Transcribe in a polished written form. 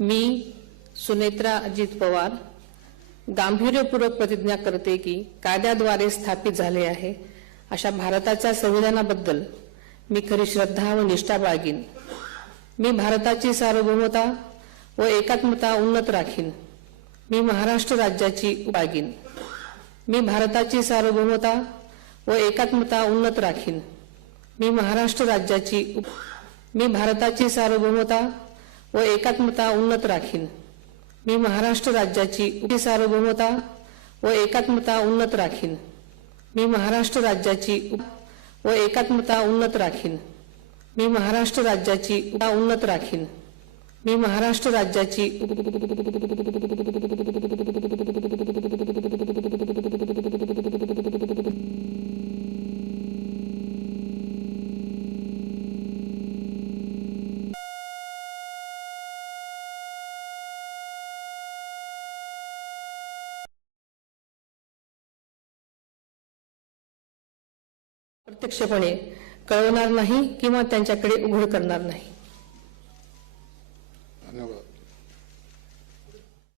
मी सुनेत्रा अजित पवार गांभीर्यपूर्वक प्रतिज्ञा करते की कायद्याद्वारे स्थापित झाले आहे अशा भारताच्या संविधानाबद्दल मी खरी श्रद्धा व निष्ठा बाळगीन। मी भारताची सार्वभौमता व एकात्मता उन्नत राखीन। मी महाराष्ट्र राज्याची बाळगीन। मी भारताची सार्वभौमता व एकात्मता उन्नत राखीन। मी महाराष्ट्र राज्याची मी भारताची सार्वभौमता व एकात्मता उन्नत राखीन। मी महाराष्ट्र राज्याची सार्वभौमता व एकात्मता उन्नत राखीन। मी महाराष्ट्र राज्याची व एकात्मता उन्नत राखीन। मी महाराष्ट्र राज्याची उन्नत राखीन। मी महाराष्ट्र राज्याची प्रत्यक्षपणे कळवणार नाही किंवा त्यांच्याकडे उघड करणार नाही। धन्यवाद।